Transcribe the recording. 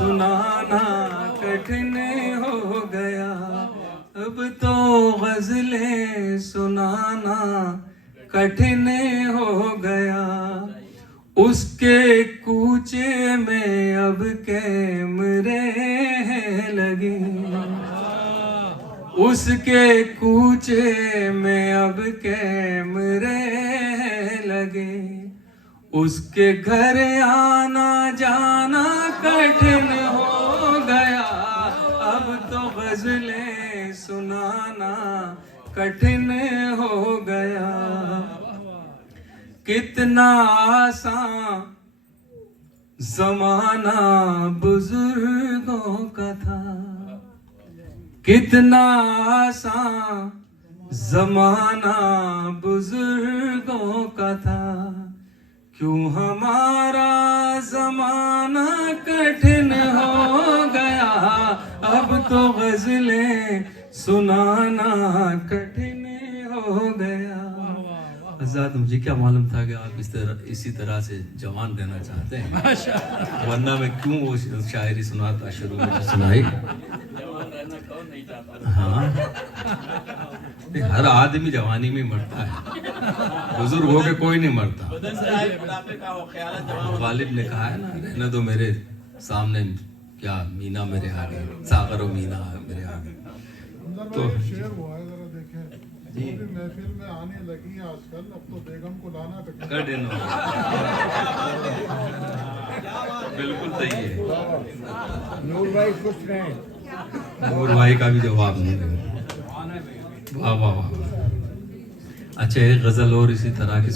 सुनाना कठिन हो गया। अब तो गजलें सुनाना कठिन हो गया। उसके कूचे में अब कैमरे लगे, उसके कूचे में अब कैमरे लगे। उसके घर आना जाना कठिन हो गया। अब तो गजलें सुनाना कठिन हो गया। कितना आसान जमाना बुजुर्गों का था, कितना आसान जमाना बुजुर्गों का था। क्यों हमारा जमाना कठिन हो गया। अब तो गजलें सुनाना कठिन हो गया। आजाद, मुझे क्या मालूम था कि आप इसी तरह से जवान रहना चाहते हैं, वरना मैं क्यों वो शायरी सुनाता शुरू में जो सुनाई। हाँ, हर आदमी जवानी में मरता है, बुजुर्ग हो के कोई नहीं मरता। वालिद ने कहा है ना, रहने दो मेरे सामने क्या मीना मेरे आगे, सागर और मीना मेरे आगे। तो जी महफिल में आने लगी है आजकल, अब तो बेगम को लाना कठिन हो। बिल्कुल सही है। नूर भाई खुश रहे। नूर भाई का भी जवाब नहीं है। वाह वाह वाह। अच्छा, एक गजल और इसी तरह की